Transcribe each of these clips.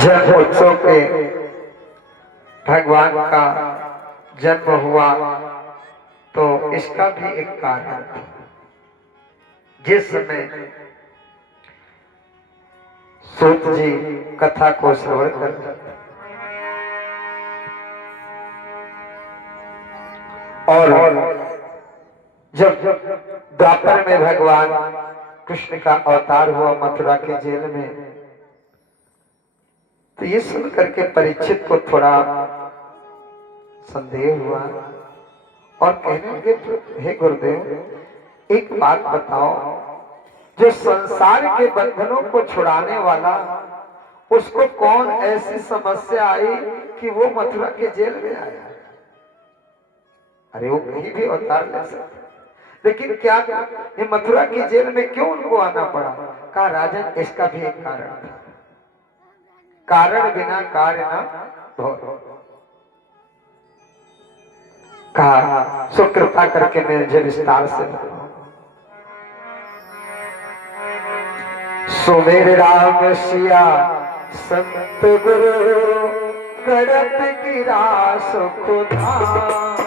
जन्म उत्सव पे भगवान का जन्म हुआ तो इसका भी एक कारण था। जिस समय सूत जी कथा को श्रवण कर और जब द्वापर में भगवान कृष्ण का अवतार हुआ मथुरा के जेल में, तो ये सुन करके परीक्षित को थोड़ा संदेह हुआ और कहने लगे, हे गुरुदेव एक बात बताओ, जो संसार के बंधनों को छुड़ाने वाला उसको कौन ऐसी समस्या आई कि वो मथुरा के जेल में आया? अरे वो कहीं भी अवतार ले सकते, लेकिन क्या ये मथुरा की जेल में क्यों उनको आना पड़ा? कहा राजन इसका भी एक कारण था, कारण बिना कार्य न भव। कहा सो कृपा करके मैं मुझे विस्तार से बताऊं। सो मेरे राम सिया संत गुरु करत गिरा सुख धाम।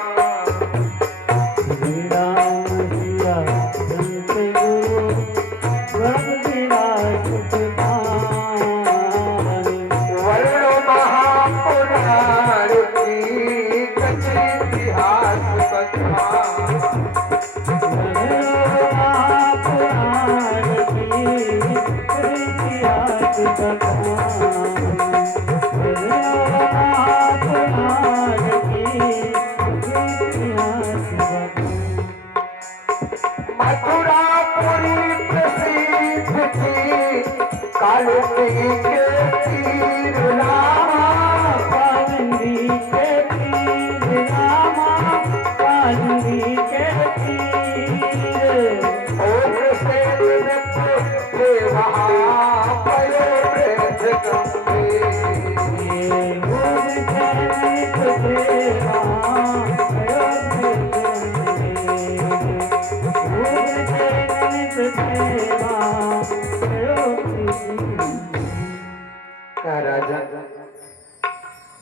राजा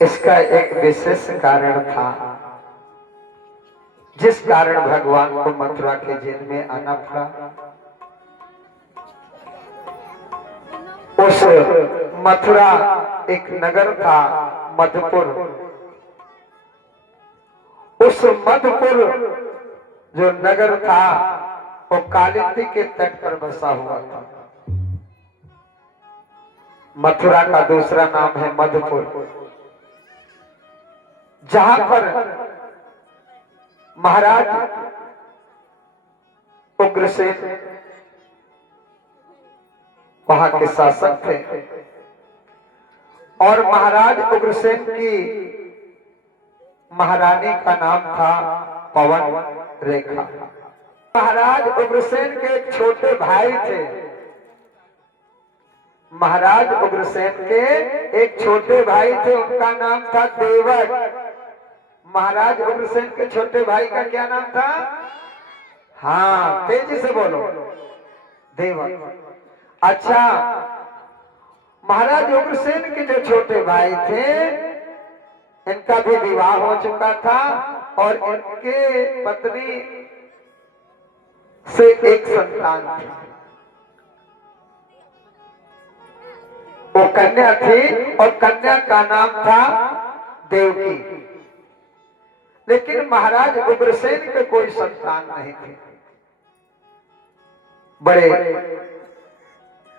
इसका एक विशेष कारण था, जिस कारण भगवान को मथुरा के जेल में आना पड़ा। उस मथुरा एक नगर था मधुपुर। उस मधुपुर जो नगर था वो कालिंदी के तट पर बसा हुआ था। मथुरा का दूसरा नाम है मधुपुर, जहां पर महाराज उग्रसेन वहां के शासक थे और महाराज उग्रसेन की महारानी का नाम था पवन रेखा। महाराज उग्रसेन के एक छोटे भाई थे। महाराज उग्रसेन के एक छोटे भाई थे, उनका नाम था देवक। महाराज उग्रसेन के छोटे भाई का क्या नाम था? हाँ तेजी से बोलो, देवक। अच्छा, महाराज उग्रसेन के जो छोटे भाई थे इनका भी विवाह हो चुका था और इनके पत्नी से एक संतान थी। वो कन्या थी और कन्या का नाम था देवकी। लेकिन महाराज उग्रसेन के कोई संतान नहीं थे। बड़े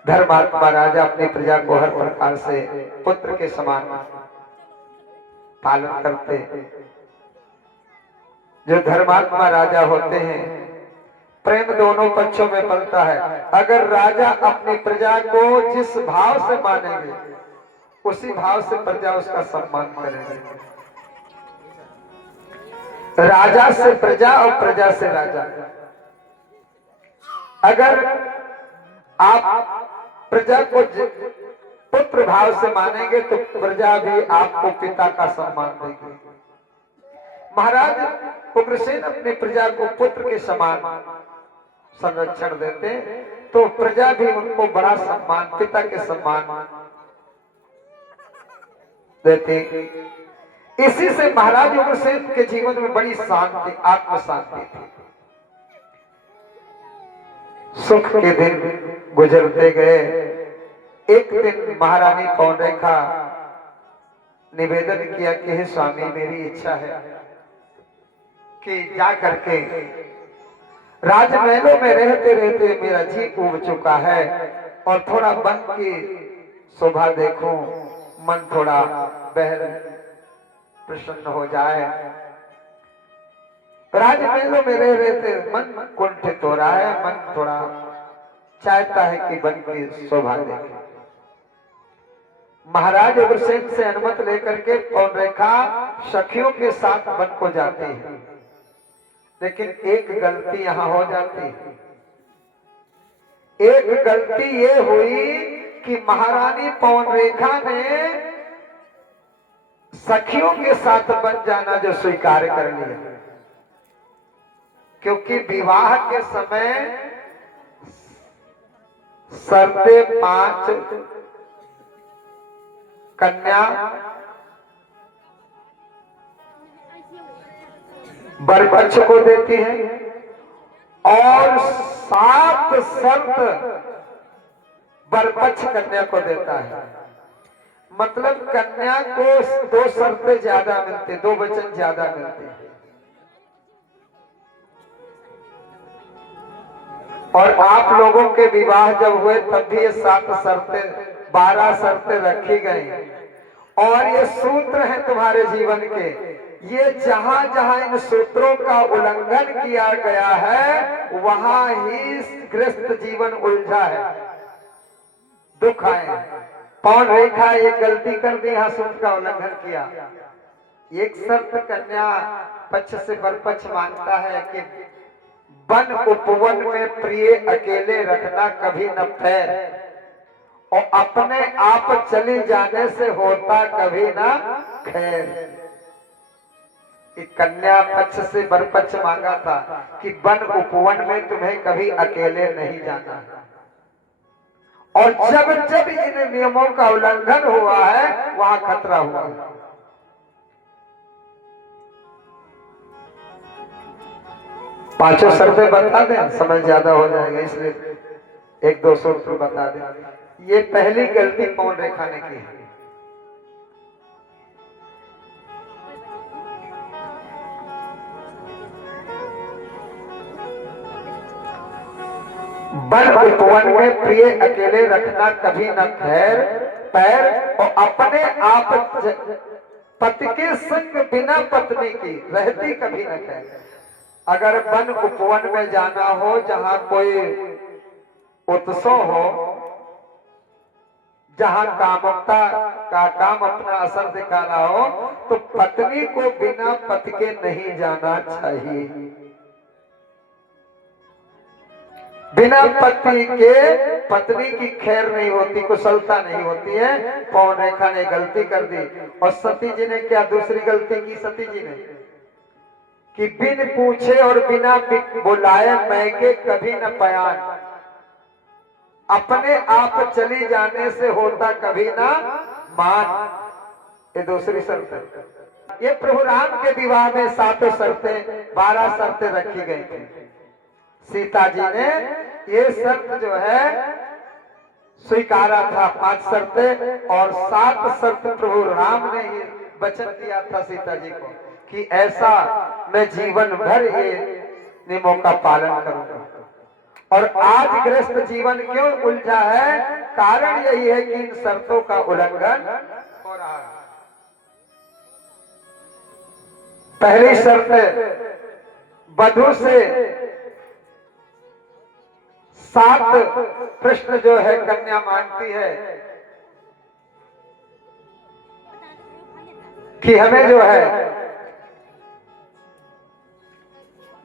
धर्मात्मा राजा अपनी प्रजा को हर प्रकार से पुत्र के समान पालन करते। जो धर्मात्मा राजा होते हैं, प्रेम दोनों पक्षों में पलता है। अगर राजा अपनी प्रजा को जिस भाव से मानेंगे उसी भाव से प्रजा उसका सम्मान करेगी। राजा से प्रजा और प्रजा से राजा। अगर आप प्रजा को पुत्र भाव से मानेंगे तो प्रजा भी आपको पिता का सम्मान देगी। महाराज उग्रसेन अपनी प्रजा को पुत्र के समान संरक्षण देते तो प्रजा भी उनको बड़ा सम्मान, पिता के सम्मान देती। इसी से महाराज उग्रसेन के जीवन में बड़ी शांति, आत्म शांति थी। सुख के दिन गुजरते गए। एक दिन महारानी पौंडरेखा निवेदन किया कि हे स्वामी, मेरी इच्छा है कि जा करके राजमहलों में रहते रहते मेरा जी उब चुका है और थोड़ा वन की शोभा देखूं, मन थोड़ा बहल प्रसन्न हो जाए। राजमहलों में रह रहते मन कुंठित हो रहा है, मन थोड़ा चाहता है कि वन की शोभा देखे। महाराज उग्रसेन से अनुमति लेकर के पौंडरेखा सखियों के साथ वन को जाती है, लेकिन एक गलती यहां हो जाती है। एक गलती ये हुई कि महारानी पौंडरेखा ने सखियों के साथ वन जाना जो स्वीकार कर लिया, क्योंकि विवाह के समय शर्तें 5 कन्या वर पक्ष को देती है और 7 शर्त वर पक्ष कन्या को देता है। मतलब कन्या को 2 शर्तें ज्यादा मिलती, 2 वचन ज्यादा मिलते हैं। और आप लोगों के विवाह जब हुए तब भी ये 7 शर्तें 12 शर्तें रखी गई। और ये सूत्र हैं तुम्हारे जीवन के। ये जहां जहां इन सूत्रों का उल्लंघन किया गया है वहां ही ग्रस्त जीवन उलझा है, दुख आए। पौंडरेखा एक गलती कर दी, यहाँ सूत्र का उल्लंघन किया। एक शर्त कन्या पक्ष से वर पक्ष मांगता है कि वन उपवन में प्रिय अकेले रखना कभी न पैर, और अपने आप चली जाने से होता कभी ना खैर। कन्या पक्ष से वर पक्ष मांगा था कि वन उपवन में तुम्हें कभी अकेले नहीं जाना। और जब जब इन नियमों का उल्लंघन हुआ है वहां खतरा हुआ है। पांचों शर्तें बता दें, समय ज्यादा हो जाएगा, इसलिए 1-2 सूत्र बता दें। ये पहली गलती पौंडरेखा ने की है। वन उपवन में प्रिय अकेले रखना कभी न खैर पैर, और अपने आप पति के संग बिना पत्नी की रहती कभी न खैर। अगर वन उपवन में जाना हो जहां कोई उत्सव हो, जहां कामुकता का काम अपना असर दिखा रहा हो, तो पत्नी को बिना पति के नहीं जाना चाहिए। बिना पति के पत्नी की खैर नहीं होती, कुशलता नहीं होती है। पौंडरेखा ने गलती कर दी। और सती जी ने क्या दूसरी गलती की? सती जी ने कि बिन पूछे और बिना बुलाए मैके कभी न पयान, अपने आप चली जाने से होता कभी ना मान। ये दूसरी शर्त है। ये प्रभु राम के विवाह में 7 शर्तें 12 शर्तें रखी गई थी। सीता जी ने ये शर्त जो है स्वीकारा था, 5 शर्तें, और 7 शर्त प्रभु राम ने ये वचन दिया था सीता जी को कि ऐसा मैं जीवन भर ये नियमों का पालन करूंगा। और आज गृहस्थ जीवन क्यों उलझा है? कारण यही है कि इन शर्तों का उल्लंघन हो रहा है। पहली शर्त, वधू से 7 प्रश्न जो है कन्या मांगती है कि हमें जो है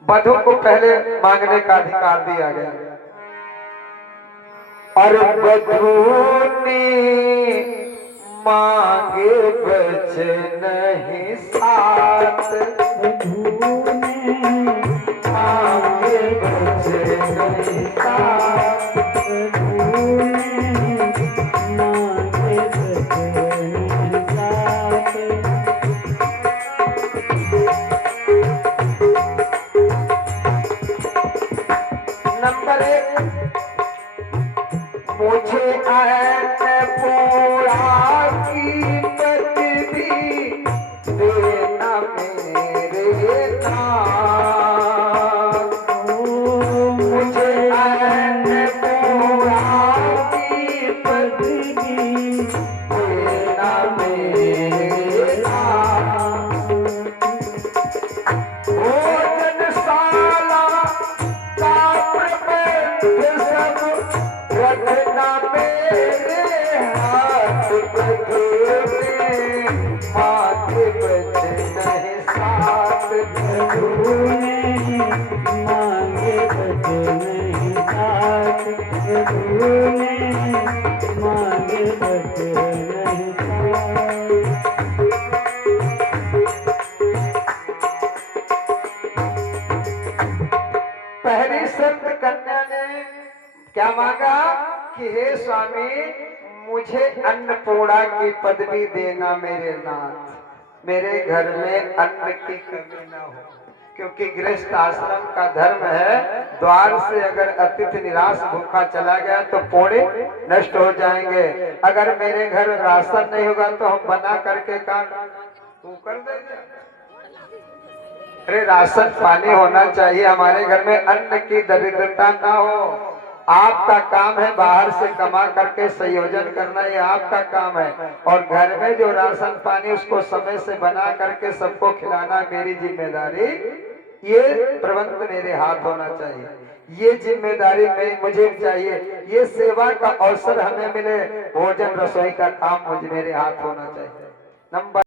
वधू को पहले मांगने का अधिकार दिया गया। और वधू ने मांगे बचे नहीं साथ, वधू ने मांगे बचे नहीं साथ, वधू ने मांगे बचे नहीं साथ। मांगा कि हे स्वामी मुझे अन्नपूर्णा की पदवी देना मेरे नाथ, मेरे घर में अन्न की कमी ना हो, क्योंकि गृहस्थ आश्रम का धर्म है द्वार से अगर अतिथि निराश भूखा चला गया तो पुण्य नष्ट हो जाएंगे। अगर मेरे घर राशन नहीं होगा तो हम बना करके काम कर देंगे। अरे राशन पानी होना चाहिए, हमारे घर में अन्न की दरिद्रता ना हो। आपका काम है बाहर से कमा करके संयोजन करना, ये आपका काम है, और घर में जो राशन पानी उसको समय से बना करके सबको खिलाना मेरी जिम्मेदारी, ये प्रबंध मेरे हाथ होना चाहिए, ये जिम्मेदारी में मुझे चाहिए, ये सेवा का अवसर हमें मिले, भोजन रसोई का काम मुझे मेरे हाथ होना चाहिए। नंबर